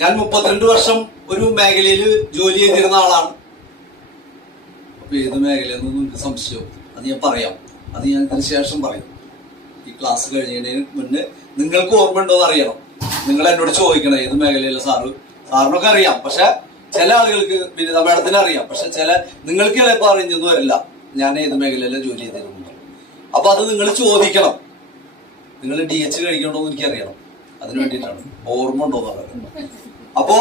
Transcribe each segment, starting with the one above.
ഞാൻ മുപ്പത്തിരണ്ട് വർഷം ഒരു മേഖലയിൽ ജോലി ചെയ്തിരുന്ന ആളാണ്. അപ്പൊ ഏത് മേഖലയെന്ന് എനിക്ക് സംശയം അത് ഞാൻ പറയാം. അത് ഞാൻ ഇതിന് ശേഷം പറയും. ഈ ക്ലാസ് കഴിഞ്ഞതിന് മുന്നേ നിങ്ങൾക്ക് ഓർമ്മ ഉണ്ടോ അറിയണം. നിങ്ങൾ എന്നോട് ചോദിക്കണം ഏത് മേഖലയിലെ സാറ്. സാറിനൊക്കെ അറിയാം. പക്ഷെ ചില ആളുകൾക്ക് വിനിത മേഡത്തിന് അറിയാം. പക്ഷെ ചില നിങ്ങൾക്ക് ചിലപ്പോൾ അറിഞ്ഞൊന്നും വരില്ല. ഞാൻ ഏത് മേഖലയിലെ ജോലി ചെയ്തിരുന്നു അപ്പൊ അത് നിങ്ങൾ ചോദിക്കണം. നിങ്ങൾ ഡി എച്ച് കഴിക്കണോന്ന് എനിക്കറിയണം. അതിന് വേണ്ടിയിട്ടാണ്. ഓർമ്മ ഉണ്ടോ എന്നുള്ളത് അപ്പോ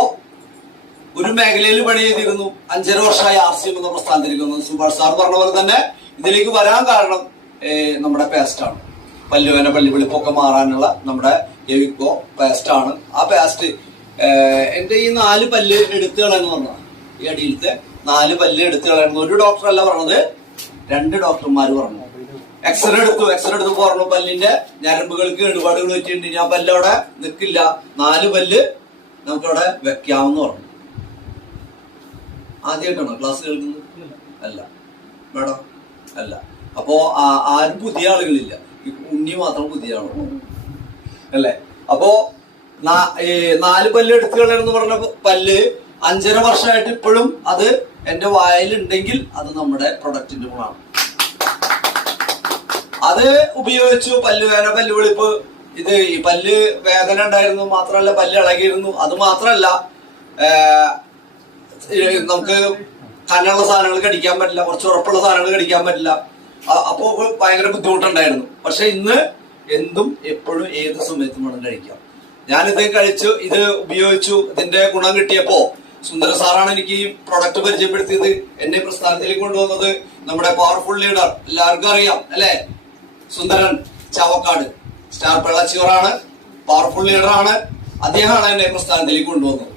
ഒരു മേഖലയിൽ പണി ചെയ്തിരുന്നു അഞ്ചര വർഷമായി ആർ സി എം എന്ന പ്രസ്ഥാനത്തിരിക്കുന്നു സുഭാഷ് സാർ പറഞ്ഞ പോലെ തന്നെ ഇതിലേക്ക് വരാൻ കാരണം നമ്മുടെ പേസ്റ്റാണ് പല്ലുവേന പള്ളി വെളുപ്പൊക്കെ മാറാനുള്ള നമ്മുടെ എവിക്കോ പേസ്റ്റാണ് ആ പേസ്റ്റ് എന്റെ ഈ നാല് പല്ല് എടുത്തു കളയെന്ന് പറഞ്ഞതാണ് ഈ അടിയിലത്തെ നാല് പല്ല് എടുത്തു കളയുന്നത്. ഒരു ഡോക്ടർ അല്ല പറഞ്ഞത് രണ്ട് ഡോക്ടർമാർ പറഞ്ഞു. എക്സ്റേ എടുത്തു എക്സ്റേ എടുത്ത് പറഞ്ഞു. പല്ലിന്റെ ഞരമ്പുകൾക്ക് ഇടപാടുകൾ പറ്റിയിട്ടുണ്ട്. ഞാൻ ആ പല്ല് അവിടെ നിൽക്കില്ല. നാല് പല്ല് നമുക്കവിടെ വെക്കാമെന്ന് പറഞ്ഞു ആദ്യമായിട്ടാണോ ക്ലാസ് കേൾക്കുന്നത്? അല്ല. മേഡം അല്ല. അപ്പോ ആരും പുതിയ ആളുകളില്ല. ഉണ്ണി മാത്രം പുതിയ ആളാണ്. അല്ലേ? അപ്പോ നാല് പല്ല് എടുത്തു കളയണമെന്ന് പറഞ്ഞ പല്ല് അഞ്ചര വർഷമായിട്ട് ഇപ്പോഴും അത് എന്റെ വായിലുണ്ടെങ്കിൽ അത് നമ്മുടെ പ്രൊഡക്റ്റിന്റെ ഗുണമാണ്. അത് ഉപയോഗിച്ചു പല്ലുവേന വേദന പല്ല് വെളുപ്പ് ഇത് ഈ പല്ല് വേദന ഉണ്ടായിരുന്നു മാത്രമല്ല പല്ല് ഇളകിയിരുന്നു. അത് മാത്രമല്ല നമുക്ക് കനുള്ള സാധനങ്ങൾ കടിക്കാൻ പറ്റില്ല കുറച്ച് ഉറപ്പുള്ള സാധനങ്ങൾ കടിക്കാൻ പറ്റില്ല. അപ്പോൾ അപ്പോ ഭയങ്കര ബുദ്ധിമുട്ടുണ്ടായിരുന്നു. പക്ഷെ ഇന്ന് എന്തും എപ്പോഴും ഏത് സമയത്തും വേണം കഴിക്കാം. ഞാനിത് കഴിച്ചു ഇത് ഉപയോഗിച്ചു ഇതിന്റെ ഗുണം കിട്ടിയപ്പോ സുന്ദര സാറാണ് എനിക്ക് ഈ പ്രൊഡക്റ്റ് പരിചയപ്പെടുത്തിയത്. എന്നെ പ്രസ്ഥാനത്തിലേക്ക് കൊണ്ടുവന്നത് നമ്മുടെ പവർഫുൾ ലീഡർ എല്ലാവർക്കും അറിയാം അല്ലെ? സുന്ദരൻ ചാവക്കാട്. സ്റ്റാർ പിള്ളച്ചിവറാണ് പവർഫുൾ ലീഡറാണ് അദ്ദേഹമാണ് എന്നെ പ്രസ്ഥാനത്തിലേക്ക് കൊണ്ടുവന്നത്.